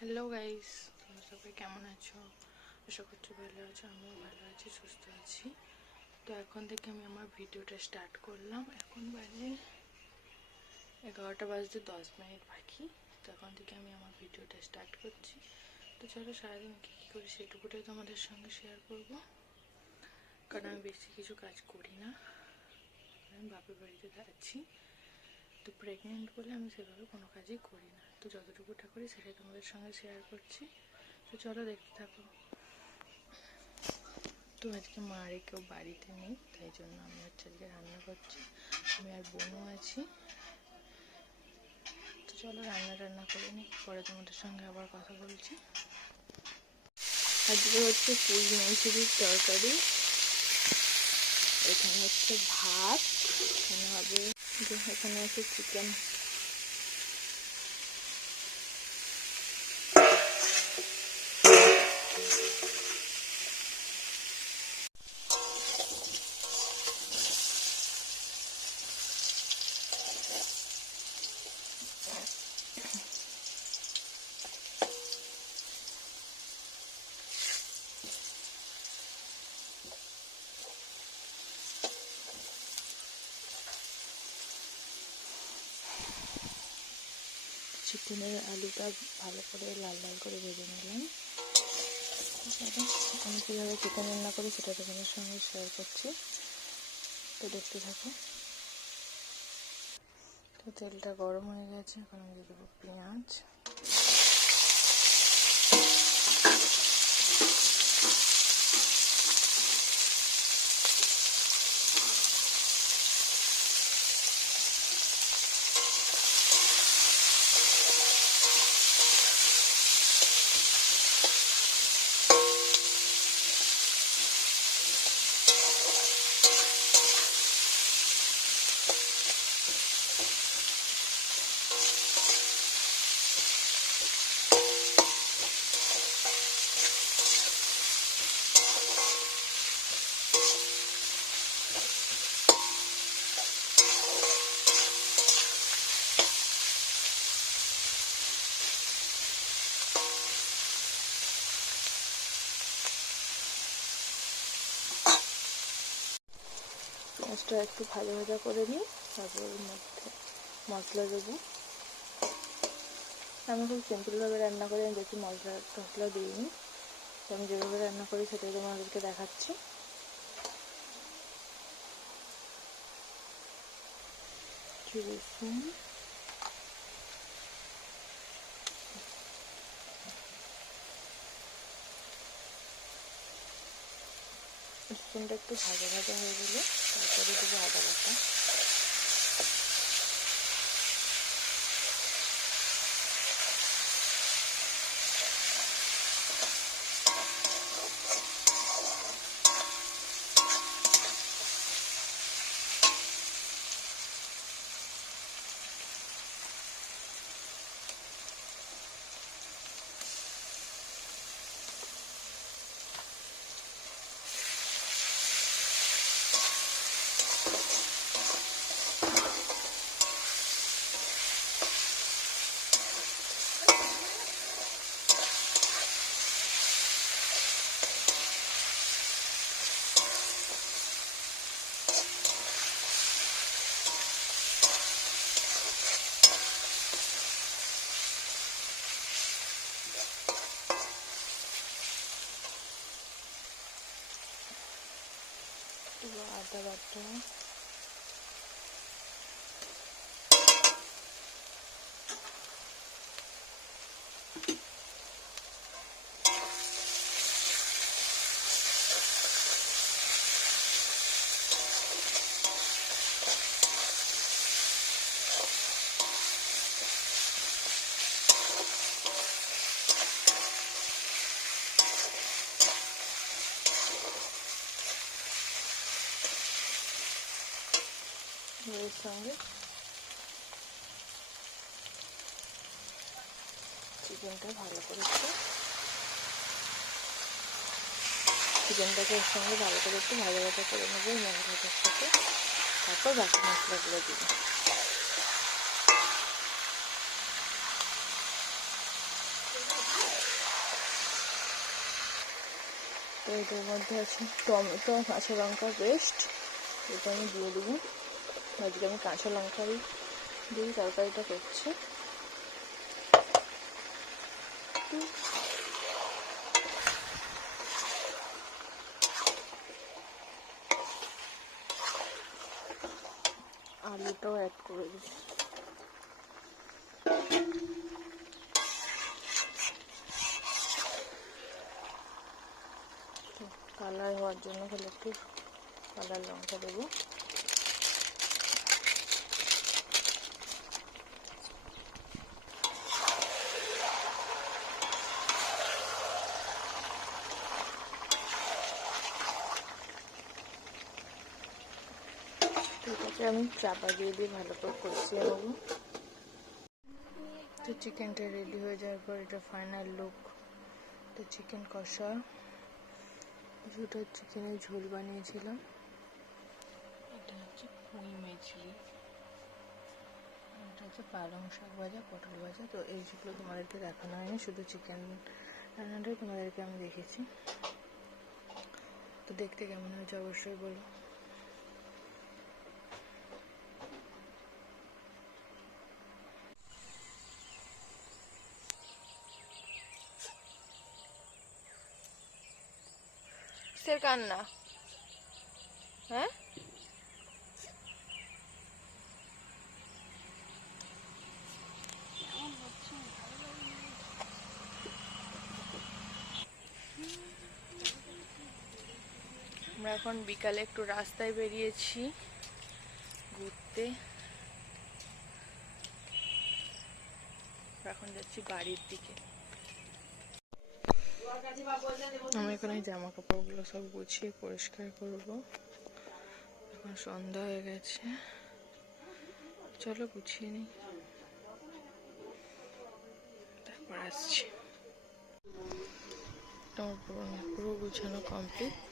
Hello guys, তোমরা সবাই কেমন আছো? আশা করছি ভালো আছো। আমিও ভালো আছি, সুস্থ আছি। তো এখন থেকে আমি আমার ভিডিওটা স্টার্ট করলাম। এখন বাজে 11টা বাজতে 10 মিনিট বাকি। তো এখন থেকে আমি আমার ভিডিওটা স্টার্ট করছি। তো চলো সারাদিন কী কী করি সেটুকুটাই তোমাদের সঙ্গে শেয়ার করব, কারণ আমি বেশি কিছু কাজ করি না। আমি বাপের বাড়িতে আছি, তো প্রেগনেন্ট বলে আমি সেভাবে কোনো কাজই করি না। তো যতটুকুটা করি সেটাই তোমাদের সঙ্গে শেয়ার করছি। তো চলো দেখতে থাকো। তো আজকে মার কেউ বাড়িতে নেই, তাই জন্য আমি আজকে রান্না করছি। আমি আর বোনও আছি। তো চলো রান্না করে নিই, পরে তোমাদের সঙ্গে আবার কথা বলছি। আজকে হচ্ছে পুঁই মেথির তরকারি, এখানে হচ্ছে ভাত, এখানে হবে এখানে হচ্ছে চিকেন। চিকেনের আলুটা ভালো করে লাল লাল করে ভেজে নিলাম। আমি কীভাবে চিকেন রান্না করি সেটা তোমাদের সঙ্গে শেয়ার করছি, তো দেখতে থাকো। তো তেলটা গরম হয়ে গেছে, এখন আমি দিয়ে দেবো পেঁয়াজ, পেঁয়াজটা একটু ভাজা ভাজা করে নিই, তারপর ওর মধ্যে মশলা দেবো। আমি খুব সিম্পলভাবে রান্না করি, আমি বেশি মশলা টশলা দিইনি। তো আমি যেভাবে রান্না করি সেটাই তোমাদেরকে দেখাচ্ছি। রসুন, রসুনটা একটু ভাজা ভাজা হয়ে গেলে তারপরে দেবো আদা বাটা। আদা বাটা, এর সঙ্গে চিকেনটা ভালো করে চিকেনটাকে এর সঙ্গে ভালো করে একটু ভাজা ভাজা করে নেবো এই মশলাটার সাথে। তারপর বাকি মশলাগুলো দিব। তো এটার মধ্যে আছে টমেটো, কাঁচা লঙ্কা পেস্ট, এটা আমি দিয়ে দেবো। আজকে আমি কাঁচা লঙ্কাই দিয়ে তরকারিটা করছি। আলুটাও অ্যাড করে দেবো। কালার হওয়ার জন্য তাহলে একটু কালার লঙ্কা দেবো। এটাকে আমি চাপা দিয়ে ভালো করে কষিয়ে নেবো। তো চিকেনটা রেডি হয়ে যাওয়ার পর এটা ফাইনাল লুক। তো চিকেন কষা, কিছুটা চিকেনের ঝোল বানিয়েছিলাম, এটা হচ্ছে পুঁই মেচড়ি, এটা হচ্ছে পালং শাক ভাজা, পটল ভাজা। তো এইগুলো তোমাদেরকে দেখানো হয়নি, শুধু চিকেন রান্নাটাই তোমাদেরকে আমি দেখেছি। তো দেখতে কেমন হয়েছে অবশ্যই বলো। কিসের কান্না? হ্যাঁ, আমরা এখন বিকালে একটু রাস্তায় বেরিয়েছি ঘুরতে। এখন যাচ্ছি বাড়ির দিকে। আমি এখানে জামা কাপড়গুলো সব গুছিয়ে পরিষ্কার করবো। এখন সন্ধ্যা হয়ে গেছে, চলো গুছিয়ে নিই, তারপর আসছি। তোমার পুরো গুছানো কমপ্লিট।